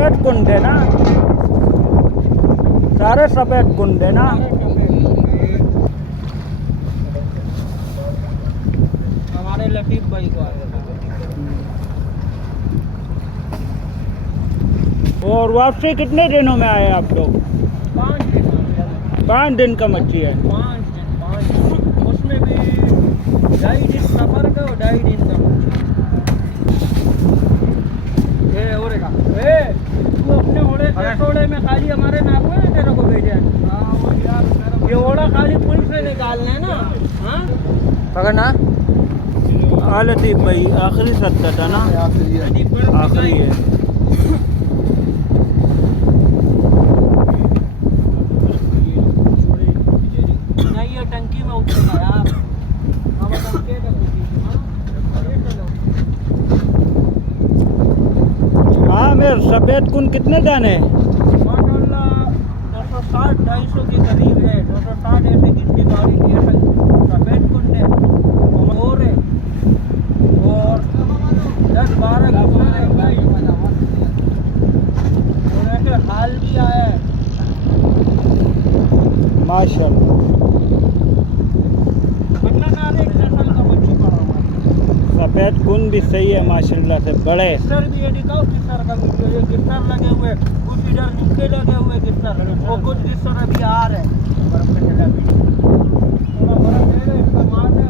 सफेद कुंड है ना, सारे सफेद कुंड है ना। हमारे लतीफ भाई को आए। और वापसी कितने दिनों में आए आप लोग? 5 दिन। 5 दिन का मच्छी है। 5 दिन, उसमें भी 2.5 दिन सफर का और 2.5 दिन का मच्छी। ये ओरेगा तू अपने ओड़े में खाली हमारे नाम में तेरे को भेजे हैं। ये ओड़ा खाली पुल से निकालना है ना। हाँ पकड़ना। लतीफ भाई आखिरी सत्ता था ना, आखिरी है। नहीं ये टंकी में उतरेगा यार। हाँ मेरे सफेद कुंड कितने दाने? माशाल्लाह 260-250 के करीब है। 260 ऐसे गिनती गाड़ी की है। सफेद कुंड है और 10-12 घुसर है और ऐसे हाल भी आया है माशाल्लाह। सफेद कुंड भी सही है माशाल्लाह से बड़े। गिस्सर भी है, दिखाओ गिस्सर का वीडियो। ये गिस्सर लगे हुए, कुछ इधर नीचे लगे हुए गिस्सर, वो कुछ गिस्सर अभी आ रहे हैं। बर्फ के जगह भी थोड़ा बर्फ है, इसका मार है,